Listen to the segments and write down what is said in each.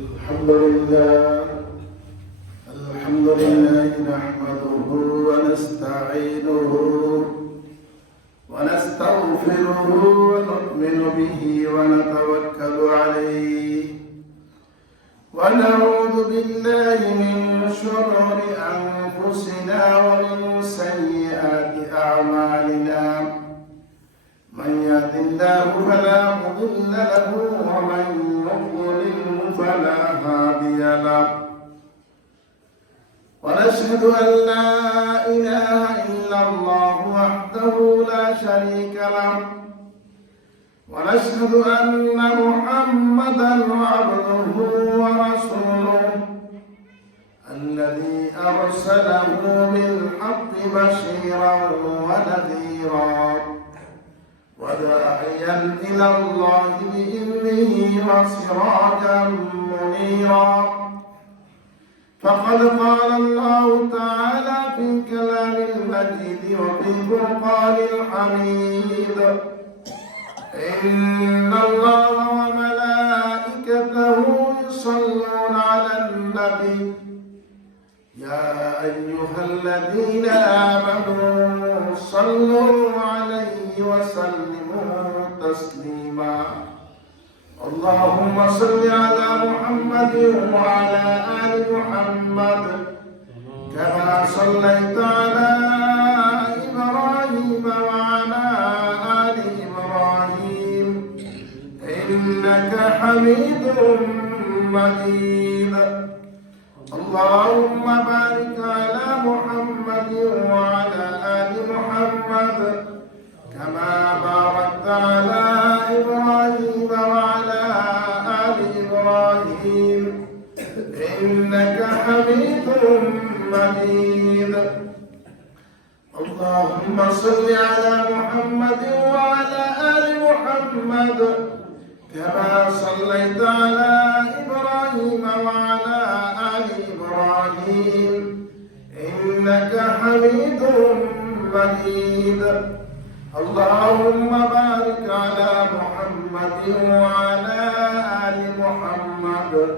الحمد لله نحمده ونستعينه ونستغفره ونؤمن به ونتوكل عليه ونعوذ بالله من شرور أنفسنا ومن سيئات أعمالنا من يهد الله فلا مضل له ومن يضلل فلا هادي له ونشهد أن لا إله إلا الله وحده لا شريك له ونشهد أن محمدا عبده ورسوله الذي أرسله بالحق بشيرا ونذيرا وداعيا إلى الله بإذنه وسراجا منيرا فقد قال الله تعالى في كلام المجيد وفي الفرقان الحميد إن الله وملائكته يصلون على النبي يا أيها الذين آمنوا صلوا عليه وسلموا تسليما اللهم صل على محمد وعلى آل محمد كما صليت على إبراهيم وعلى آل إبراهيم إنك حميد مجيد اللهم بارك على محمد وعلى آل محمد كما باركت على إبراهيم وعلى آل إبراهيم إنك حميد مجيد اللهم صل على محمد وعلى آل محمد كما صليت على إبراهيم وعلى آل إبراهيم إنك حميد مجيد اللهم بارك على محمد وعلى آل محمد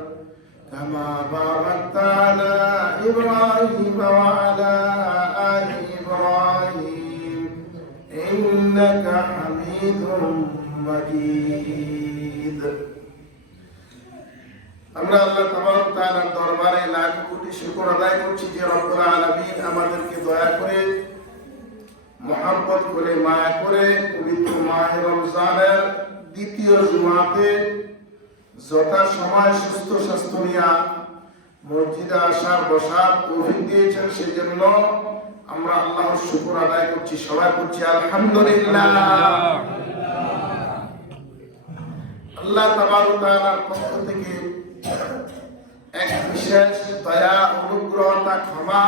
كما باركت على إبراهيم وعلى آل إبراهيم إنك حميد مجيد আমরা আল্লাহ তাবারক ওয়া তাআলার দরবারে লাখ কোটি শুকর আদায় করছি যে রব্বুল আলামিন আমাদেরকে দয়া করে মহব্বত করে মায়া করে পবিত্র মাহে রমজানের দ্বিতীয় জুমাতে যথা সময় সুস্থ স্বাস্থ্য নিয়ে মসজিদে আসার বসার তৌফিক দিয়েছেন সেই জন্য আমরা আল্লাহর শুকর আদায় করছি সবাই করছি আলহামদুলিল্লাহ আল্লাহ তাবারক ওয়া তাআলার পক্ষ থেকে এক বিশেষ দয়া অনুগ্রহতা ক্ষমা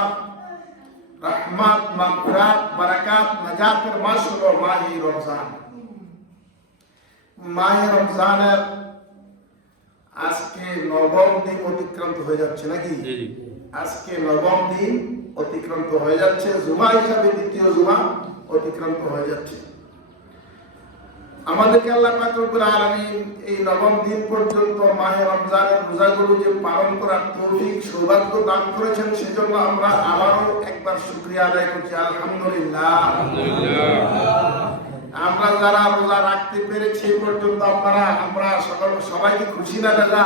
রহমত মাগফিরাত বারাকাত নাজাতের মাস হলো মাহে রমজান মাহে রমজানের আজকে নবম দিন অতিক্রান্ত হয়ে যাচ্ছে নাকি আজকে নবম দিন অতিক্রান্ত হয়ে যাচ্ছে জুমা হিসাবে দ্বিতীয় জুমা অতিক্রান্ত হয়ে যাচ্ছে আমাদেরকে আল্লাহ পাক রব্বুল আলামিন এই নবম দিন পর্যন্ত মাহে রমজানের রোজাগুলো যে পালন করার তৌফিক সৌভাগ্য দান করেছেন সেজন্য আমরা আবারও একবার শুকরিয়া আদায় করছি আলহামদুলিল্লাহ আমরা যারা রোজা রাখতে পেরেছি পর্যন্ত আমরা সবাইকে খুশি না দাদা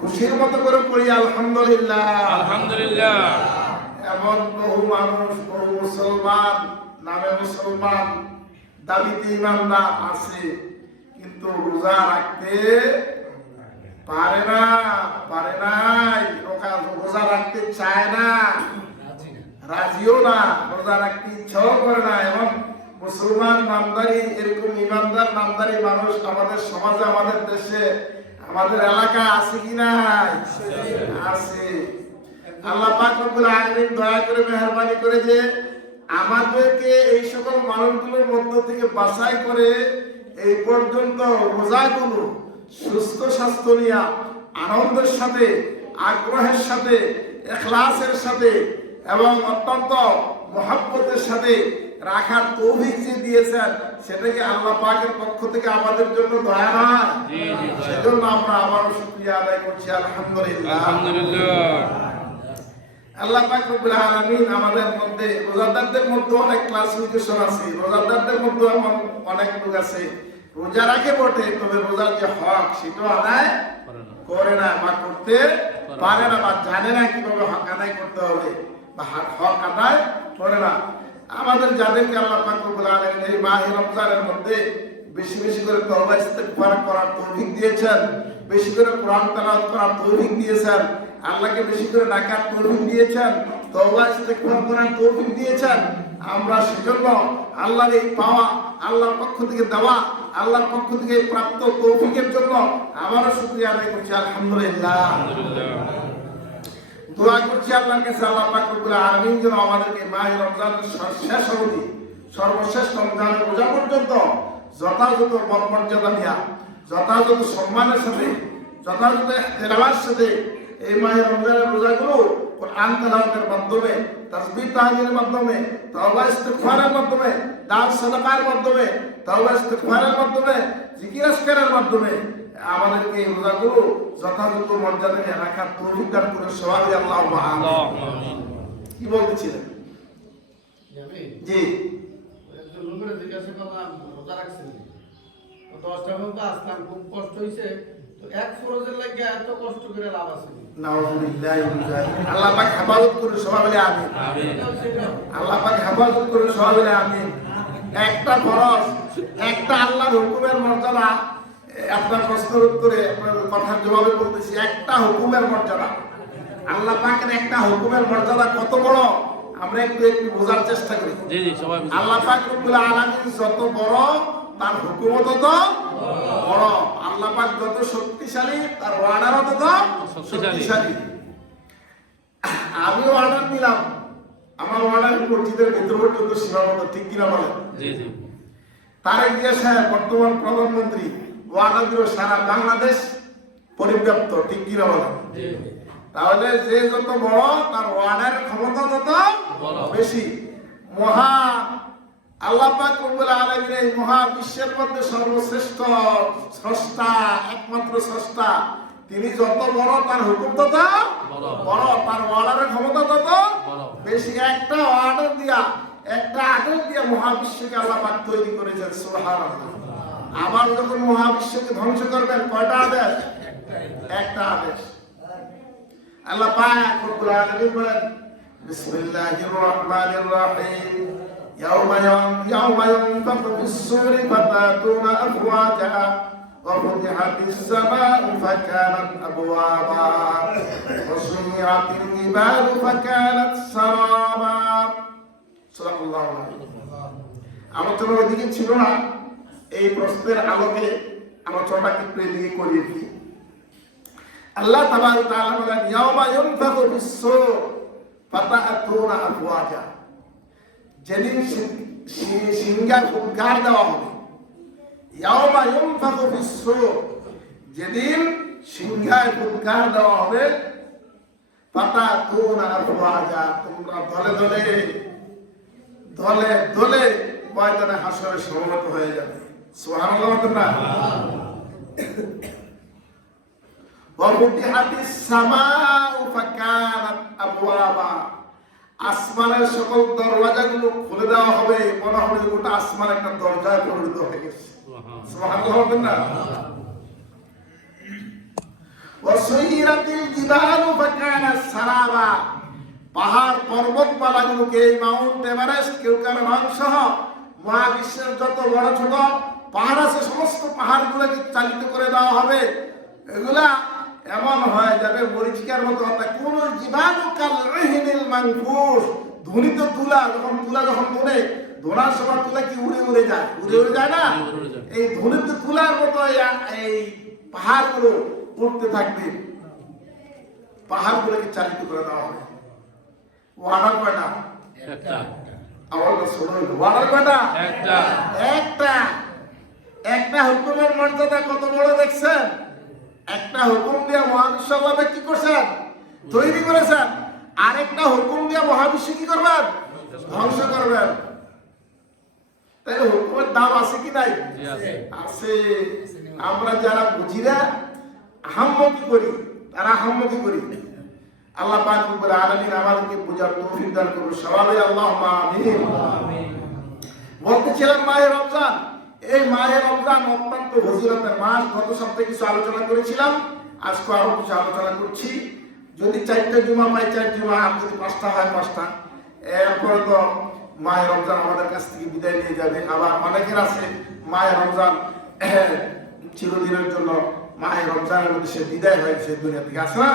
খুশির মতো করে পড়ি আলহামদুলিল্লাহ আলহামদুলিল্লাহ এমন বহু মানুষ বহু মুসলমান নামে মুসলমান দাবিতে ইমানদার আছে কিন্তু রোজা রাখতে পারে নাই রোজা রাখতে চায় না রাজিও না রোজা রাখতে ইচ্ছাও করে না এবং মুসলমান নামদারি এরকম ইমানদার নামদারি মানুষ আমাদের সমাজে আমাদের দেশে আমাদের এলাকা আছে কি নাই আছে আল্লাহ পাক রব্বুল আলামিন দয়া করে মেহেরবানি করে যে আমাদেরকে এই সকল মানুষগুলোর মধ্য থেকে বাছাই করে এই পর্যন্ত রোজাগুলো সুস্থ স্বাস্থ্য নিয়ে আনন্দের সাথে আগ্রহের সাথে ইখলাসের সাথে এবং অত্যন্ত মহব্বতের সাথে রাখার তৌফিক যে দিয়েছেন সেটা কি আল্লাহ পাকের পক্ষ থেকে আমাদের জন্য দয়া নয়? সেজন্য আমরা আবারও শুকরিয়া আদায় করছি আলহামদুলিল্লাহ। আল্লাহ পাক রব্বুল আলামিন আমাদের মধ্যে রোজাদারদের মধ্যে অনেক ক্লাসিফিকেশন আছে, রোজাদারদের মধ্যে এমন অনেক লোক আছে রোজা রাখে বটে, তবে রোজার যে হক সেটা আদায় করে না বা করতে পারে না বা জানে না কিভাবে হক আদায় করতে হবে বা হক আদায় করে না। আমাদের যাদেরকে আল্লাহ পাক রব্বুল আলামিন এই মাহে রমজানের মধ্যে বেশি বেশি করে তওবা ইস্তিগফার করার তৌফিক দিয়েছেন, বেশি করে কোরআন তেলাওয়াত করার তৌফিক দিয়েছেন, আল্লাহকে বেশি করে ডাকার তৌফিক দিয়েছেন, তওবা ইস্তিগফার করার তৌফিক দিয়েছেন, আমরা সেজন্য আল্লাহর এই পাওয়া, আল্লাহর পক্ষ থেকে দেওয়া, আল্লাহর পক্ষ থেকে প্রাপ্ত তৌফিকের জন্য আবারও শুকরিয়া আদায় করছি আলহামদুলিল্লাহ। দোয়া করছি আল্লাহর কাছে আল্লাহ পাক রব্বুল আলামিন যেন আমাদেরকে মাহে রমজানের শেষ অবধি সর্বশেষ রমজানের রোজা পর্যন্ত যথাযথ মর্যাদা নিয়া, যথাযথ সম্মানের সাথে, যথাযথ ইহতিরামের সাথে এই মাহে রমজানের রোজাগুলো কোরআন তেলাওয়াতের মাধ্যমে, তাসবিহ তাহলিলের মাধ্যমে, তওবা ইস্তিগফারের মাধ্যমে, দান সাদাকার মাধ্যমে, তওবা ইস্তিগফারের মাধ্যমে, জিকির আজকারের মাধ্যমে আমাদেরকে এই রোজাগুলো যথাযথ মর্যাদা নিয়ে রাখার তৌফিক দান করে সবাই আল্লাহুম্মা আমিন। কি বলতেছিলেন? জি, একজন লোকের জিজ্ঞাসা করলাম রোজা রাখছেন 10টা পর্যন্ত আসলাম, খুব কষ্ট হইছে, তো এক ফরজের লাগে এত কষ্ট করে লাভ আছে? নাউযুবিল্লাহি মিন যালিক। আল্লাহ পাক হেফাজত করে সবাই বলে আমিন। আল্লাহ পাক হেফাজত করে সবাই বলে আমিন। একটা ফরজ, একটা আল্লাহর হুকুমের মর্যাদা, আপনার প্রশ্নের উত্তরে আপনার কথার জবাবে বলতেছি, একটা হুকুমের মর্যাদা, আল্লাহ পাকের একটা হুকুমের মর্যাদা কত বড় আমরা একটু একটু বোঝার চেষ্টা করি। আল্লাহ পাক রব্বুল আলামিন যত বড় তার হুকুমও তত বড়, আল্লাহ পাক যত শক্তিশালী তার ওয়ার্ডারও তত শক্তিশালী। আমি অর্ডার দিলাম, আমার অর্ডার মসজিদের ভেতর পর্যন্ত সীমাবদ্ধ, ঠিক কিনা বলেন? তারেক জিয়া সাহেব বর্তমান প্রধানমন্ত্রী ওয়ার্ডার দিল সারা বাংলাদেশ পরিব্যাপ্ত, ঠিক কিনা বলেন? তাহলে যে যত বড় তার ওয়ার্ডার ক্ষমতা তত বেশি। মহা আল্লাহ পাক রব্বুল আলামিন এই মহা বিশ্বের মধ্যে সর্বশ্রেষ্ঠ স্রষ্টা, একমাত্র স্রষ্টা, তিনি যত বড় তার হুকুম তত বড়, তার ওয়ার্ডারের ক্ষমতা তত বেশি। একটা ওয়ার্ডার দিয়া, একটা আদেশ দিয়া মহাবিশ্বকে আল্লাহ পাক তৈরি করেছেন, সুবহানাল্লাহ। আবার যখন মহাবিশ্বকে ধ্বংস করবেন কয়টা আদেশ? একটা আদেশ। আল্লাহ পাক রব্বুল আলামিন বলেন বিসমিল্লাহির রাহমানির রাহিম ইয়াউমা ইয়ানফাখু ফিস-সূরি ফাতাতুনা আফওয়াজা ওয়া ফুতিহাতিস সামাউ ফাকানাত আবওয়াবা ওয়া সুয়িরাতিল জিবালু ফাকানাত সারাবা। সাল্লাল্লাহু আলাইহি ওয়াসাল্লাম। আলোচনা ওইদিকে ছিল না, এই প্রশ্নের আলোকে আলোচনাটাকে একটু এদিকে করিয়ে দিই। আল্লাহ তাবারক ওয়া তাআলা বলেন ইয়াউমা ইউনফাখু ফিস-সূর ফাতাতুনা আফওয়াজা, যেদিন সিংহায় ফুৎকার দেওয়া হবে। ইয়াউমা ইউনফাখু ফিস-সূর, যেদিন সিংহায় ফুৎকার দেওয়া হবে, ফাতাতুনা আফওয়াজা, তোমরা দলে দলে দলে দলে ময়দানে হাসরে সমবেত হয়ে যাবে। সুবহানাল্লাহ। ওয়াফুতিহাতিস সামাউ ফাকানাত আবওয়াবা, আসমানের সকল দরওয়াজাগুলো খুলে দেওয়া হবে, মনে হবে যে গোটা আসমান একটা দরজায় পরিণত হয়ে গেছে। সুবহানাল্লাহ। ওয়া সুয়িরাতিল জিবালু ফাকানাত সারাবা, পাহাড় পর্বতমালাগুলোকে, মাউন্ট এভারেস্ট, কেওকারভান সহ মহাবিশ্বের যত বড় ছোট পাহাড় আছে সমস্ত পাহাড়গুলোকে চালিত করে দেওয়া হবে। এগুলা এমন হয়ে যাবে মরিচিকার মতো, অর্থাৎ কোন জীবাণু কাল ইহিনিল মানফুস, ধ্বনিত তুলা, যখন তুলে ধোনার সময় তুলা কি উড়ে উড়ে যায়, উড়ে উড়ে যায় না, এই ধ্বনিত তুলার মতো এই পাহাড়গুলো উঠতে থাকবে, পাহাড়গুলোকে চালিত করে দেওয়া হবে। ওয়ার্ডার কয়টা? একটা। আওয়াজ শুনুন, ওয়ার্ডার কয়টা? একটা। একটা। একটা হুকুমের মর্যাদা কত বড় দেখছেন? একটা হুকুম দিয়ে মহাবিশ্ব আল্লাহ কি করছেন? তৈরি করেছেন। আরেকটা হুকুম দিয়ে মহাবিশ্ব কি করবেন? ধ্বংস করবেন। তাহলে হুকুমের দাম আছে কি নাই? আছে। আমরা যারা বুঝি না, আহাম্মকি করি, তারা আহাম্মকি করি। আল্লাহ পাক রব্বুল আলামিন আমাদেরকে বুঝার তৌফিক দান করুন। সবাই আল্লাহুম্মা আমিন। বলতেছিলাম মাহে রমজান, এই মাহে রমজান অত্যন্ত ফজিলতের মাস। গত সপ্তাহে কিছু আলোচনা করেছিলাম, আজকে আরো কিছু আলোচনা করছি। যদি 4টা জুমা পাই 4 জুমা, আর যদি 5টা হয় 5টা, এরপরে তো মাহে রমজান আমাদের কাছ থেকে বিদায় নিয়ে যাবে। আবার অনেকের আছে মাহে রমজান চিরদিনের জন্য, মাহে রমজানের মধ্যে সে বিদায় হয়েছে দুনিয়া থেকে, আছে না?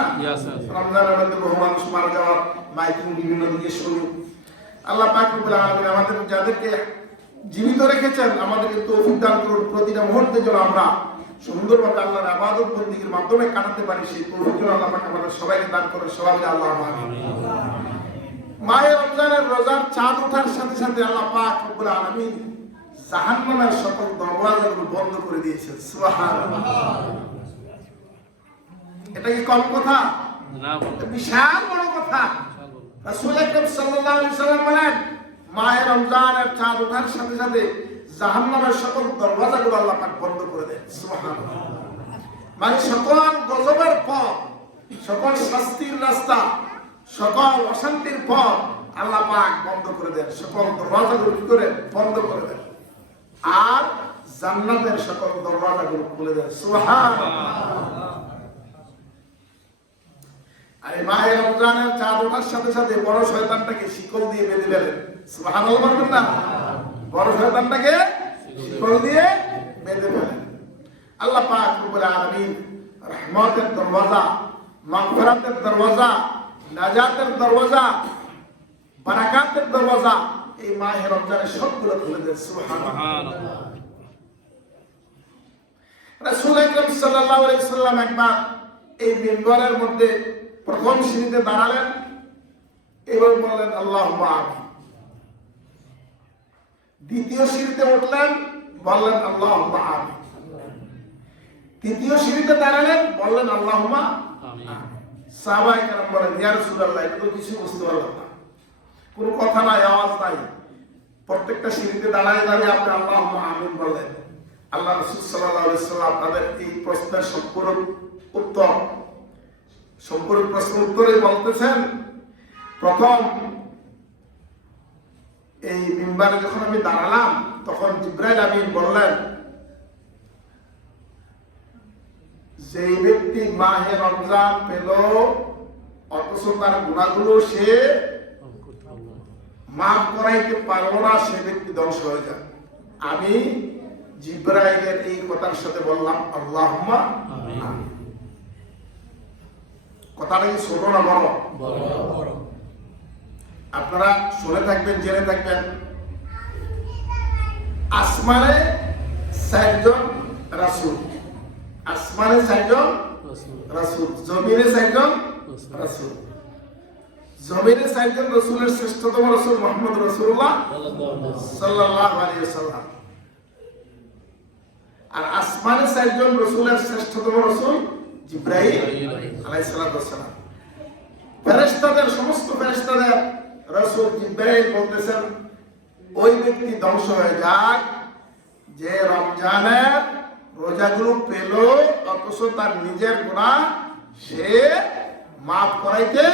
রমজানের মধ্যে বহু মানুষ মারা যাওয়ার মাইকিং বিভিন্ন দিকে শুরু। আল্লাহ পাক রব্বুল আলামিন আমাদের যাদেরকে জীবিত রেখেছেন আমাদেরকে তৌফিক দান করুন, প্রতিটা মুহূর্তে যেন আমরা সুন্দরভাবে আল্লাহর ইবাদত বন্দেগীর মাধ্যমে কাটাতে পারি, সেই তৌফিক যেন আল্লাহ পাক আমাদের সবাইকে দান করেন। সবাই আল্লাহুম্মা আমিন। মাহে রমজানের রোজার চাঁদ ওঠার সাথে সাথে আল্লাহ পাক রব্বুল আলামিন জাহান্নামের সকল দরওয়াজাগুলো বন্ধ করে দিয়েছেন। সুবহানাল্লাহ। এটা কি কম কথা না? বিশাল বড় কথা। রাসূল আকরাম সাল্লাল্লাহু আলাইহি সাল্লাম বলেন, মাহে রমজানের চাঁদ ওঠার সাথে সাথে জাহান্নামের সকল দরওয়াজাগুলো আল্লাহ পাক বন্ধ করে দেন। সুবহানাল্লাহ। মানে সকল গজবের পথ, সকল শাস্তির রাস্তা, সকল অশান্তির পথ আল্লাহ পাক বন্ধ করে দেন। সকল দরওয়াজাগুলো কি করে বন্ধ করে দেন, আর জান্নাতের সকল দরওয়াজাগুলো খুলে দেন। সুবহানাল্লাহ। আর এই মাহে রমজানের চাঁদ ওঠার সাথে সাথে বড় শয়তানটাকে শিকল দিয়ে বেঁধে ফেলেন। সুবহানাল্লাহ বলবেন না? বড় শয়তানটাকে শিকল দিয়ে বেঁধে ফেলেন। আল্লাহ পাক রব্বুল আলামিন রহমতের দরওয়াজা, মাগফিরাতের দরওয়াজা, নাজাতের দরওয়াজা, বারাকাতের দরওয়াজা এই মাহে রমজানে সবগুলো খুলে দেন। সুবহানাল্লাহ। রাসূল আকরাম সাল্লাল্লাহু আলাইহি সাল্লাম একবার এই মিম্বরের মধ্যে প্রথম সিঁড়িতে দাঁড়ালেন এবং বললেন আল্লাহুম্মা আমিন। দ্বিতীয় সিঁড়িতে উঠলেন, বললেন আল্লাহুম্মা আমিন। তৃতীয় সিঁড়িতে দাঁড়ালেন, বললেন আল্লাহুম্মা আমিন। সাহাবায়ে কেরাম বলেন, ইয়া রাসূলুল্লাহ, এটা তো কিছু বুঝতে পারলাম না, কোনো কথা নাই, আওয়াজ নাই। প্রত্যেকটা সিঁড়িতে দাঁড়ায় দাঁড়িয়ে আপনি আল্লাহুম্মা আমিন বললেন। আল্লাহ রাসূল সাল্লাল্লাহু আলাইহি সাল্লাম আপনাদের এই প্রশ্নের সম্পূর্ণ প্রশ্ন উত্তরে বলতেছেন, প্রথম এই মিম্বারে যখন আমি দাঁড়ালাম তখন জিবরাইল আমিন বললেন, যে ব্যক্তি মাহে রমজান পেল অথচ তার গুনাহগুলো সে মাফ করাইতে পারল না, সে ব্যক্তি ধ্বংস হয়ে যায়। আমি জিবরাইলের এই কথার সাথে বললাম আল্লাহুম্মা আমিন। কথাটা কি ছোট না বড়? বড়। আপনারা শুনে থাকবেন, জেনে থাকবেন, আসমানে 4 জন রাসূল, আসমানে 4 জন রাসূল, জমিনে 4 জন রাসূল। জমিনে 4 জন রাসূলের শ্রেষ্ঠতম রাসূল মুহাম্মদ রাসূলুল্লাহ সাল্লাল্লাহু আলাইহি ওয়াসাল্লাম, আর আসমানে 4 জন রাসূলের শ্রেষ্ঠতম রাসূল জিবরাইল আলাইহিস সালাম। ফেরেশতাদের, সমস্ত ফেরেশতাদের রাসূল জিবরাইল বলতেছেন, ওই ব্যক্তি ধ্বংস হয়ে যাক যে রমজানের রোজাগুলো পেল অথচ তার নিজের গুনাহ সে মাফ করাইতে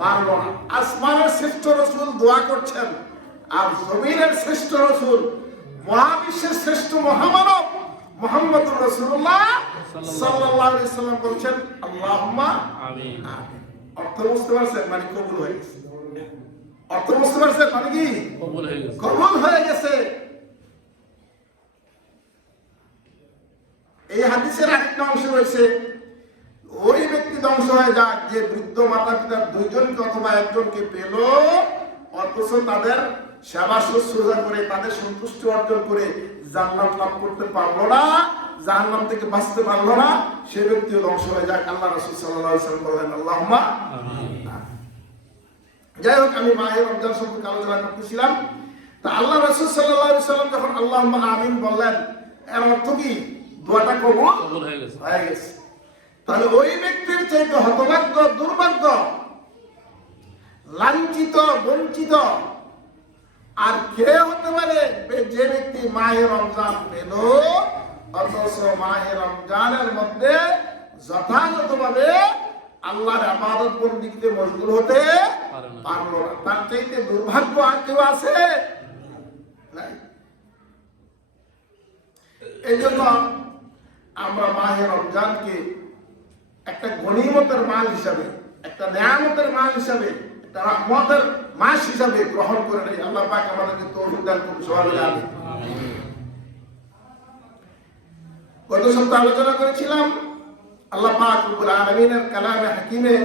পারল না। আসমানের শ্রেষ্ঠ রাসূল দোয়া করছেন, আর জমিনের শ্রেষ্ঠ রাসূল, মহাবিশ্বের শ্রেষ্ঠ মহামানব মুহাম্মদুর রাসূলুল্লাহ সাল্লাল্লাহু আলাইহি সাল্লাম বলছেন আল্লাহুম্মা আমিন। অর্থ বুঝতে পারছেন? মানে কবুল হয়ে গেছে। অর্থ বুঝতে পারছেন? মানে কি কবুল হয়ে গেছে, কবুল হয়ে গেছে। এই হাদিসের আরেকটা অংশ রয়েছে, ওই ব্যক্তি ধ্বংস হয়ে যাক যে বৃদ্ধ মাতা পিতার 2 জনকে অথবা 1 জনকে পেল অথচ তাদের সেবা শুশ্রূষা করে তাদের সন্তুষ্টি অর্জন করে জান্নাত লাভ করতে পারলো না, জাহান্নাম থেকে বাঁচতে পারলো না, সে ব্যক্তিও ধ্বংস হয়ে যাক। আল্লাহ রাসূল সাল্লাল্লাহু আলাইহি ওয়াসাল্লাম বলেন আল্লাহুম্মা আমিন। যাই হোক, আমি মাহে রমজান সম্পর্কে আলোচনা করতেছিলাম। তা আল্লাহ রাসূল সাল্লাল্লাহু আলাইহি ওয়াসাল্লাম যখন আল্লাহুম্মা আমিন বললেন, এর অর্থ কি? দোয়াটা কবুল হয়ে গেছে। তাহলে ওই ব্যক্তির চাইতে হতভাগ্য, দুর্ভাগ্য, লাঞ্ছিত, বঞ্চিত আর কে হতে পারে যে ব্যক্তি মাহে রমজান পেল অথচ মাহে রমজানের মধ্যে যথাযথভাবে আল্লাহর ইবাদত বন্দেগীতে মশগুল হতে পারলো না? তার চাইতে দুর্ভাগ্য আর কেউ আছে? নাই। এই জন্য আমরা মাহে রমজানকে একটা গনিমতের মাল হিসাবে, একটা নেয়ামতের মাল হিসাবে, একটা রহমতের মাস হিসাবে গ্রহণ করে নেই। আল্লাহ পাক আমাদেরকে তৌফিক দান করুন। সবাই আমিন। গত সপ্তাহে আলোচনা করেছিলাম আল্লাহ পাক রব্বুল আলামিনের কালামে হাকিমে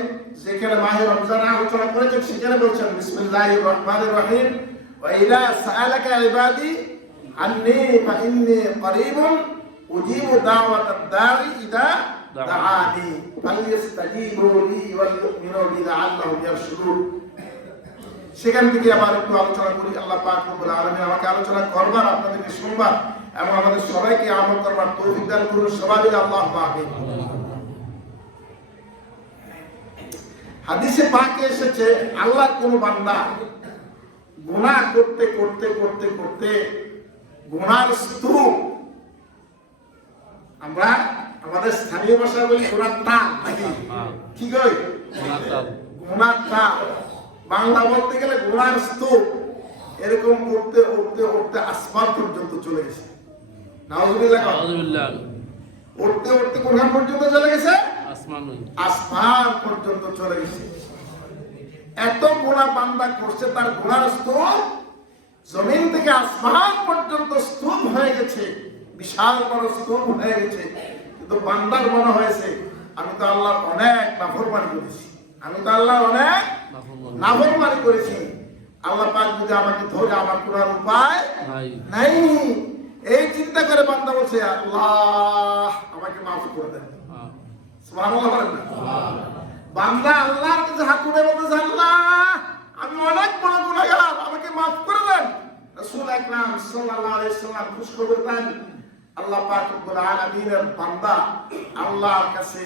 যেখানে মাহে রমজান আলোচনা করেছেন সেখানে বলছেন বিসমিল্লাহির রহমানির রহিম ওয়া ইযা সাআলাকা ইবাদি আন্নী ফা ইন্নী করিবুন উজিবু দাওয়াতাদ দাঈ ইযা দাআনি ফালইস্তাজিবু লি ওয়াল ইউমিনু বি লাআল্লাহুম ইয়ারশুদুন। সেখান থেকে আবার একটু আলোচনা করি। আল্লাহ পাক রব্বুল আলামিন আমাকে আলোচনা করবার, আপনাদেরকে শুনবার এবং আমাদের সবাইকে আমল করবার তৌফিক দান করুন। সবাই আল্লাহুম্মা আমিন। হাদিসে পাকে এসেছে আল্লাহর কোন বান্দা গুনাহ করতে করতে করতে করতে গুনার স্তূপ, আমরা আমাদের স্থানীয় ভাষায় বলি গুনার টান, নাকি কি কই? গুনার টান, বাংলা বলতে গেলে গুনার স্তূপ, এরকম উঠতে উঠতে উঠতে আসমান পর্যন্ত চলে গেছে। নাউজুবিল্লাহ। উঠতে উঠতে কোনখান পর্যন্ত চলে গেছে? আসমান পর্যন্ত চলে গেছে। এত গুনাহ বান্দা করছে, তার গুনার স্তূপ জমিন থেকে আসমান পর্যন্ত স্তূপ হয়ে গেছে, বিশাল বড় স্তূপ হয়ে গেছে। কিন্তু বান্দার মনে হয়েছে আমি তো আল্লাহর অনেক নাফরমানি করেছি, আমি তো আল্লাহর অনেক নাফরমানি করেছি, আল্লাহ পাক যদি আমাকে ধরে আমার করার উপায় নাই। এই চিন্তা করে বান্দা বলছে আল্লাহ আমাকে মাফ করে দেন। সুবহানাল্লাহ বলেন না? বান্দা আল্লাহর কাছে হাত তুলে বলতেছে আল্লাহ আমি অনেক বড় গুনাহগার, আমাকে মাফ করে দেন। রাসূল আকরাম সাল্লাল্লাহু আলাইহি ওয়াসাল্লাম খুশখবর দেন আল্লাহ পাক রব্বুল আলামিনের বান্দা আল্লাহর কাছে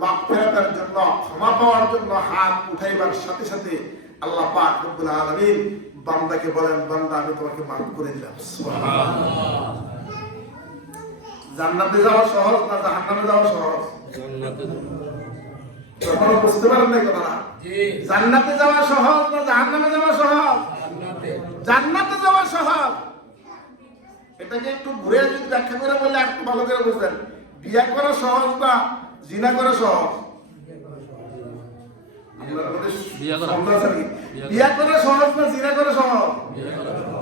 মাগফিরাতের জন্য, ক্ষমা পাওয়ার জন্য হাত উঠাইবার সাথে সাথে আল্লাহ পাক রব্বুল আলামিন বান্দাকে বলেন বান্দা আমি তোমাকে মাফ করে দিলাম। সুবহানাল্লাহ। জান্নাতে যাওয়া সহজ না জাহান্নামে যাওয়া সহজ? আপনারা বুঝতে পারেন না কথা? জান্নাতে যাওয়া সহজ না জাহান্নামে যাওয়া সহজ? জান্নাতে যাওয়া সহজ। এটাকে একটু ঘুরে যদি ব্যাখ্যা করে বললে একটু ভালো করে বুঝবেন। বিয়ে করা সহজ না জিনা করা সহজ? বিয়ে করা সহজ না জিনা করা সহজ?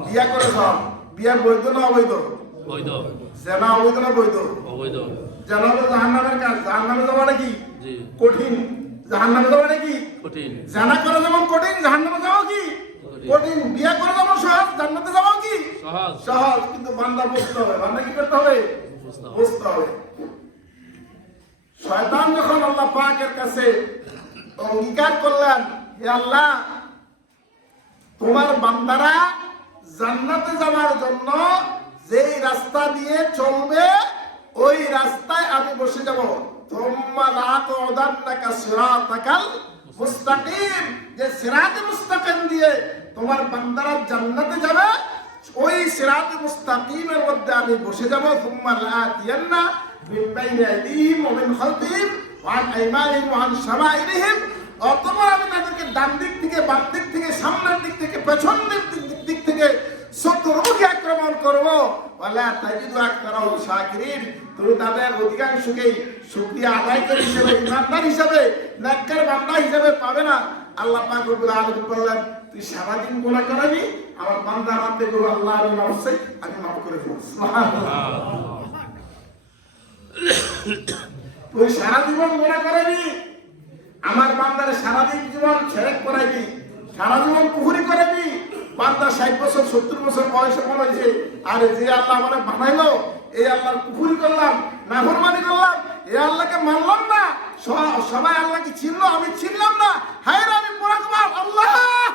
বিয়ে করা সহজ। বিয়ে বৈধ না অবৈধ? বৈধ। জেনা অবৈধ না বৈধ? অবৈধ। জেনা হলো জাহান্নামের কাজ, জাহান্নামে যাওয়াটা কি কঠিন, জাহান্নামে যাওয়াটা কি কঠিন। জেনা করা যেমন কঠিন, জাহান্নামে যাওয়া কি কঠিন। বিয়ে করা যেমন সহজ, জান্নাতে যাওয়া কি সহজ। সহজ। কিন্তু বান্দা বুঝতে হবে, বান্দা কি করতে হবে? বুঝতে হবে। শয়তান যখন আল্লাহ পাকের কাছে অঙ্গীকার করলেন হে আল্লাহ তোমার বান্দারা জান্নাতে যাওয়ার জন্য যেই রাস্তা দিয়ে চলবে ওই রাস্তায় আমি বসে যাব, তুম্মা লা তুদান্নাকা সিরাতাকাল মুস্তাকিম, যে সিরাতে মুস্তাকিম দিয়ে তোমার বান্দারা জান্নাতে যাবে ওই সিরাতে মুস্তাকিমের মধ্যে আমি বসে যাব। তুম্মা লাতিয়ান্না মিন বাইনি আইদিহিম ওয়া মিন খালফিহিম ওয়া আন আইমানিহিম ওয়া আন শামাইলিহিম, অথবা আমি তাদেরকে ডান দিক থেকে, বাম দিক থেকে, সামনের দিক থেকে, পেছনের দিক থেকে শত্রুমুখী আক্রমণ করবো। ওয়ালা তাজিদু আকতারাহুম শাকিরিন, তুমি তাদের অধিকাংশকেই শুকরিয়া আদায়কারী হিসেবে, ইমানদার হিসেবে, নেককার বান্দা হিসেবে পাবে না। আল্লাহ পাক রব্বুল আলামিন বললেন তুই সারাদিন গুনাহ করবি, আমার বান্দা আমার থেকে আল্লাহ আমি অবশ্যই আমি মাফ করে দেব। সুবহানাল্লাহ। তুই সারা জীবন গুনাহ করবি, আমার বান্দারে সারা জীবন ছেড়ক করাইবি, সারা জীবন কুফরি করবি। বান্দা 60 বছর 70 বছর বয়সে মনে হয়েছে আরে যে আল্লাহ আমারে বানাইলো এই আল্লাহর কুফরি করলাম, নাফরমানি করলাম, এই আল্লাহকে মানলাম না, সবাই আল্লাহকে চিনলো আমি চিনলাম না, হায় রে আমি পরাক্রম, আল্লাহ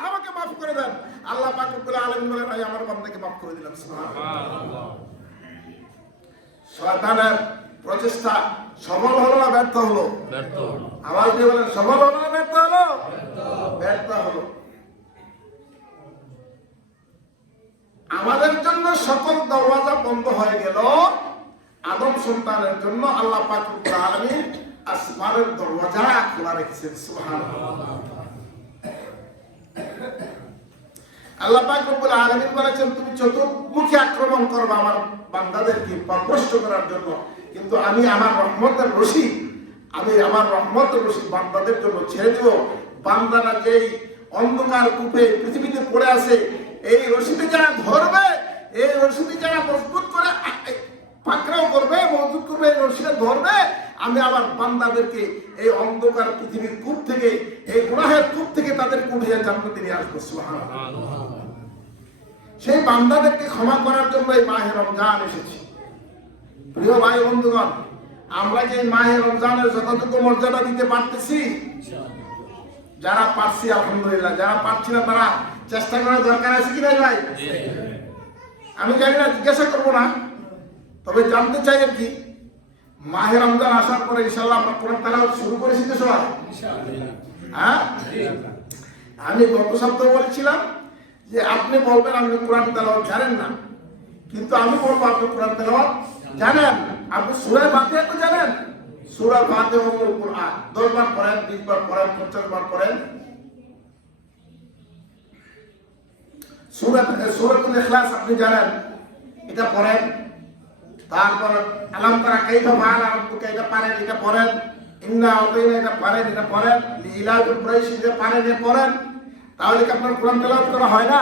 আমাকে মাফ করে দেন। আল্লাহ পাক রব্বুল আলামিন বলেন আমি আমার বান্দাকে মাফ করে দিলাম। সুবহানাল্লাহ। শয়তানের প্রচেষ্টা সফল হলো না ব্যর্থ হলো? ব্যর্থ। আওয়াজ দিয়ে বলেন সফল হলো না ব্যর্থ হলো? ব্যর্থ হলো। আমাদের জন্য সকল দরওয়াজা বন্ধ হয়ে গেল, আদম সন্তানের জন্য আল্লাহ পাক রব্বুল আলামিন আসমানের দরওয়াজা খোলা রেখেছেন। সুবহানাল্লাহ। আল্লাহ পাক রব্বুল আলামিন বলেছেন, তুমি চতুর্মুখী আক্রমণ করবে আমার বান্দাদেরকে পথভ্রষ্ট করার জন্য, কিন্তু আমি আমার রহমতের রশি বান্দাদের জন্য ছেড়ে দেব। বান্দারা যেই অন্ধকার কূপে পৃথিবীতে পড়ে আছে, এই রশিতে যারা ধরবে, এই রশিতে যারা মজবুত করে পাকড়াও করবে, মজবুত করবে, এই রশিতে ধরবে, আমি আমার বান্দাদেরকে এই অন্ধকার পৃথিবীর কূপ থেকে, এই গুনাহের কূপ থেকে তাদেরকে উঠিয়ে জান্নাতে নিয়ে আসবো। সুবহানাল্লাহ। সেই বান্দাদেরকে ক্ষমা করার জন্য এই মাহে রমজান এসেছে। প্রিয় ভাই বন্ধুগণ, আমরা যে মাহে রমজানের যতটুকু মর্যাদা দিতে পারতেছি, যারা পারছি আলহামদুলিল্লাহ, যারা পারছি না তারা চেষ্টা করার দরকার আছে কি নাই ভাই? আমি জানি না, জিজ্ঞাসা করবো না, তবে জানতে চাই আর কি, মাহে রমজান আসার পরে ইনশাআল্লাহ আমরা কোরআন তেলাওয়াত শুরু করেছি তো সবাই? হ্যাঁ, আমি গত সপ্তাহে বলেছিলাম যে আপনি বলবেন আপনি কোরআন তেলাওয়াত জানেন না, কিন্তু আমি বলবো আপনি কোরআন তেলাওয়াত জানেন। আপনি সূরা ফাতিহা তো জানেন, সূরা ফাতিহা উম্মুল কুরআন 10 বার পড়েন, 20 বার পড়েন, 50 বার পড়েন। সূরাতুল ইখলাস আপনি জানেন, এটা পড়েন। তারপর আলাম তারা কাইফা ফাআলা রাব্বুকা, এটা পারেন, এটা পড়েন। ইন্না আতাইনা, এটা পারেন, এটা পড়েন। লিইলাফি কুরাইশ, এটা পারেন, এটা পড়েন। তাহলে কি আপনার কোরআন তেলাওয়াত করা হয় না?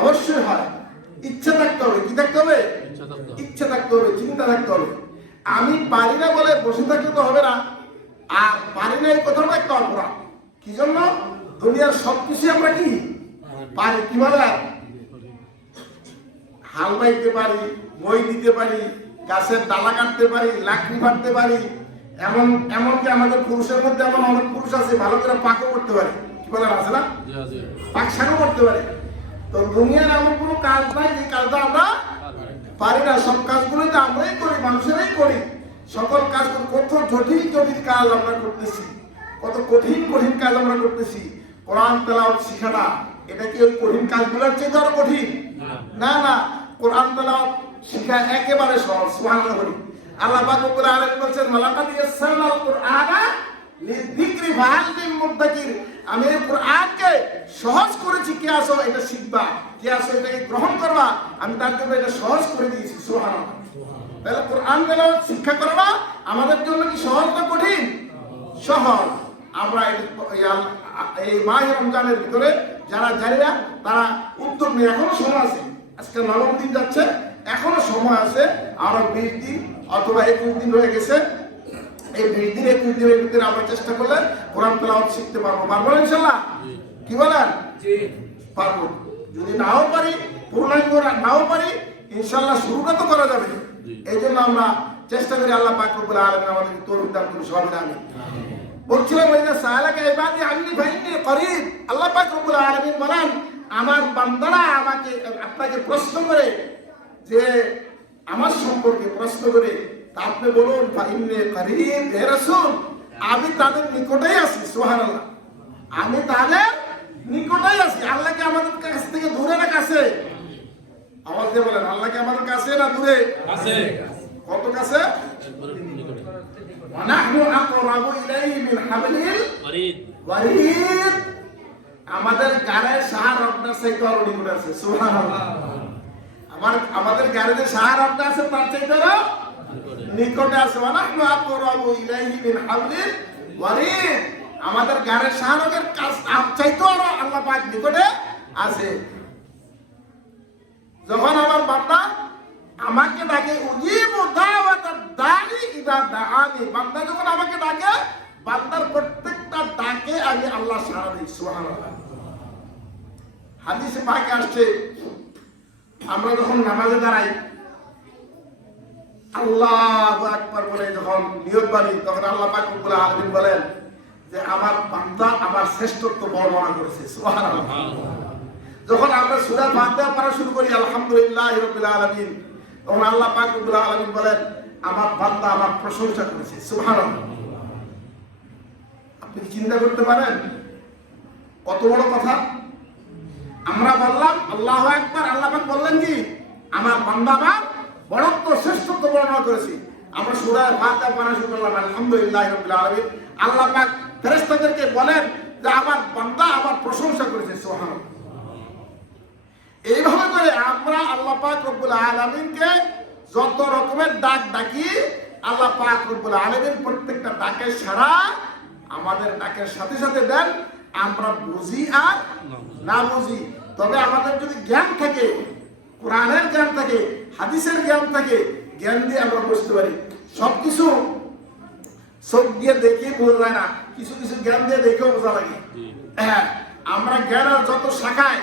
অবশ্যই হয়। ইচ্ছা থাকতে হবে। কি থাকতে হবে? ইচ্ছা থাকতে হবে, চিন্তা থাকতে হবে। আমি পারি না বলে বসে থাকলে তো হবে না, আর পারি না এই কথাটা একটা অপরাধ। কি জন্য? দুনিয়ার সবকিছু আমরা কি পারি। কি বলে? হাল বাইতে পারি, মই দিতে পারি, গাছের ডালা কাটতে পারি, লাকড়ি ফাটতে পারি, এমনকি আমাদের পুরুষের মধ্যে এমন অনেক পুরুষ আছে ভালো করে পাকও করতে পারে। কি বলে আছে না? পাক শাকও করতে পারে। তো দুনিয়ার এমন কোনো কাজ নাই যে কাজটা আমরা পারি না। সব কাজগুলোই তো আমরাই করি, মানুষেরাই করি। সকল কাজ, কত জটিল জটিল কাজ আমরা করতেছি, কত কঠিন কঠিন কাজ আমরা করতেছি। কোরআন তেলাওয়াত শিখাটা, এটা কি ওই কঠিন কাজগুলোর চেয়ে আরো কঠিন? না না, কোরআন তেলাওয়াত শিখা একেবারে সহজ। সুবহানাল্লাহ। আল্লাহ পাক রব্বুল আলামিন বলেন, মালাকাদ ইয়াসসারনাল কুরআনা লিযিকরি ফাহাল মিন মুদ্দাকির। আমি এই কোরআনকে সহজ করেছি, কে আসো এটা শিখবা, কে আসো এটাকে গ্রহণ করবা, আমি তার জন্য এটা সহজ করে দিয়েছি। সুবহানাল্লাহ। তাহলে কোরআন তেলাওয়াত শিক্ষা করা আমাদের জন্য কি সহজ না কঠিন? সহজ। আমরা এই মাহে রমজানের ভিতরে যারা জানি না তারা উদ্যোগ নিয়ে, এখনো সময় আছে। আজকে 9ম দিন যাচ্ছে, এখনো সময় আছে। আরো 20 দিন অথবা 21 দিন রয়ে গেছে। এই 20 দিন 21 দিনের ভিতরে আমরা চেষ্টা করলে কোরআন তেলাওয়াত শিখতে পারবো। পারবো ইনশাআল্লাহ? কি বলেন? পারবো। যদি নাও পারি, পূর্ণাঙ্গ নাও পারি, ইনশাআল্লাহ শুরুটা তো করা যাবে। এই জন্য আমরা চেষ্টা করি। আল্লাহ পাক রব্বুল আলামিন আমাদেরকে তৌফিক দান করুন। সবাই আমিন। বলছিলাম ওই যে সালাকা ইবাদি আন্নি ফাইন্নি করিব। আল্লাহ পাক রব্বুল আলামিন বলেন, আমার বান্দারা আপনাকে প্রশ্ন করে, যে আমার সম্পর্কে প্রশ্ন করে, তা আপনি বলুন ফাইন্নি করিব, হে রাসূল আমি তাদের নিকটেই আছি। সুবহানাল্লাহ। আমি তাদের নিকটেই আছি। আল্লাহ কি আমাদের কাছ থেকে দূরে না কাছে? আওয়াজ দিয়ে বলেন, আল্লাহ কি আমাদের কাছে না দূরে? কাছে। কত কাছে? ওয়ানাহনু আকরাবু ইলাইহি মিন হাবলিল ওয়ারিদ। আমাদের গায়ের সাহার আপনার চাইতে আরো নিকটে আছে। সুবহানাল্লাহ। আমাদের গায়ের যে সাহার আপনার আছে তার চাইতে আরো নিকটে আছে। ওয়ানাহনু আকরাবু ইলাইহি মিন হাবলিল ওয়ারিদ। আমাদের গায়ের সাহারের কাছ চাইতে আরো আল্লাহ পাক নিকটে আছে। যখন আমার বান্দা আমাকে ডাকে, উজিবু দাওয়াতাদ দাঈ ইযা দাআনি, বান্দা যখন আমাকে ডাকে, বান্দার প্রত্যেকটা ডাকে আমি আল্লাহ সাড়া দিই। সুবহানাল্লাহ। হাদিসে পাকে আসছে, আমরা যখন নামাজে দাঁড়াই, আল্লাহু আকবার বলে যখন নিয়ত বানি, তখন আল্লাহ পাক রব্বুল আলামিন বলেন যে আমার বান্দা আমার শ্রেষ্ঠত্ব বর্ণনা করেছে। সুবহানাল্লাহ। যখন আমরা সূরা ফাতিহা পড়া শুরু করি, আলহামদুলিল্লাহি রাব্বিল আলামিন, তখন আল্লাহ পাক রব্বুল আলামিন বলেন আমার বান্দা আমার প্রশংসা করেছে। সুবহানাল্লাহ। আপনি চিন্তা করতে পারেন কত বড় কথা? আমরা বললাম আল্লাহু আকবার, আল্লাহ পাক বললেন কি আমার বান্দা আমার বড়ত্ব শ্রেষ্ঠত্ব বর্ণনা করেছি। আমরা সূরা ফাতিহা পড়া শুরু করলাম আলহামদুলিল্লাহি রাব্বিল আলামিন। আল্লাহ পাক ফেরেশতাদেরকে বলেন যে আমার বান্দা আমার প্রশংসা করেছে, সুবহানাল্লাহ। এইভাবে করে আমরা আল্লাহ পাক রব্বুল আলামিনকে যত রকমের ডাক ডাকি, আল্লাহ পাক রব্বুল আলামিন প্রত্যেকটা ডাকের সাড়া আমাদের ডাকের সাথে সাথে দেন। আমরা বুঝি আর না বুঝি, তবে আমাদের যদি জ্ঞান থাকে, কোরআনের জ্ঞান থাকে, হাদিসের জ্ঞান থাকে, জ্ঞান দিয়ে আমরা বুঝতে পারি। সবকিছু চোখ দিয়ে দেখে বোঝা যায় না, কিছু কিছু জ্ঞান দিয়ে দেখেও বোঝা লাগে। হ্যাঁ, আমরা জ্ঞানের যত শাখায়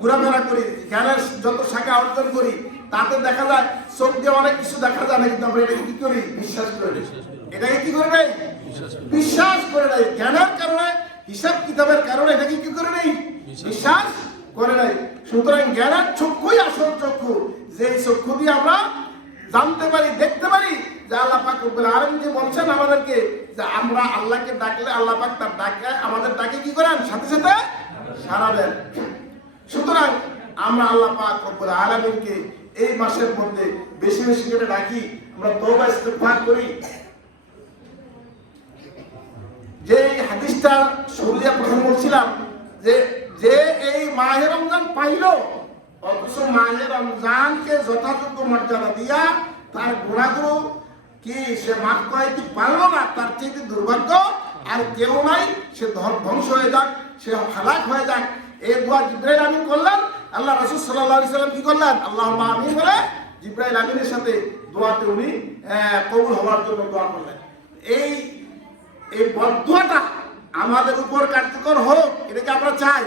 ঘোরাফেরা করি, জ্ঞানের যত শাখা অর্জন করি, তাতে দেখা যায় চোখ দিয়ে অনেক কিছু দেখা যায় না, কিন্তু আমরা এটাকে কি করি? বিশ্বাস করি। এটাকে কি করে নেই? বিশ্বাস করে নেই। জ্ঞানের কারণে, হিসাব কিতাবের কারণে এটাকে কি করে নেই? বিশ্বাস করে নেই। সুতরাং জ্ঞানের চক্ষুই আসল চক্ষু, যে চক্ষু দিয়ে আমরা জানতে পারি, দেখতে পারি যে আল্লাহ পাক রব্বুল আলামিন যে বলছেন আমাদেরকে যে আমরা আল্লাহকে ডাকলে আল্লাহ পাক তার ডাকে আমাদের ডাকে কি করেন? সাথে সাথে সাড়া দেন। সুতরাং আমরা আল্লাহ পাক রব্বুল আলামিনকে এই মাসের মধ্যে বেশি বেশি করে ডাকি, আমরা তওবা ইস্তিগফার করি। যে হাদিসটা শুরুতে প্রথম বলছিলাম যে যে এই মাহে রমজান পাইল, অথচ মাহে রমজানকে যথাযোগ্য মর্যাদা দিয়া তার গুণাগুলো কি সে মাফ করাইতে পারলো না, তার চেয়ে দুর্ভাগ্য আর কেউ নাই। সে ধ্বংস হয়ে যাক, সে হালাক হয়ে যাক। এই দোয়া জিবরাইল আমিন করলেন। আল্লাহ রাসূল সাল্লাল্লাহু আলাইহি সাল্লাম কি করলেন? আল্লাহুম্মা আমিন বলে জিবরাইল আমিনের সাথে দোয়াতে উনি কবুল হওয়ার জন্য দোয়া করলেন। এই বদদোয়াটা আমাদের উপর কার্যকর হোক, এটাকে আমরা চাই।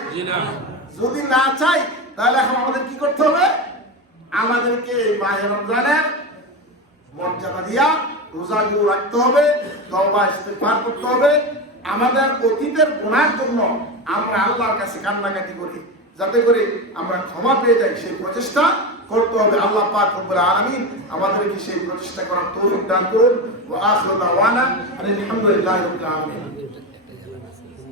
যদি না চাই তাহলে এখন আমাদের কি করতে হবে? আমাদেরকে এই মাহে রমজানের মর্যাদা দিয়া রোজাগুলো রাখতে হবে, তওবা ইস্তিগফার করতে হবে। আমাদের অতীতের গুনাহের জন্য আমরা আল্লাহর কাছে কান্নাকাটি করি, যাতে করে আমরা ক্ষমা পেয়ে যাই, সেই প্রচেষ্টা করতে হবে। আল্লাহ পাক রব্বুল আলামিন আমাদেরকে সেই প্রচেষ্টা করার তৌফিক দান করুন। ওয়া আখিরু দাওয়ানা আলহামদুলিল্লাহি রাব্বিল আলামিন।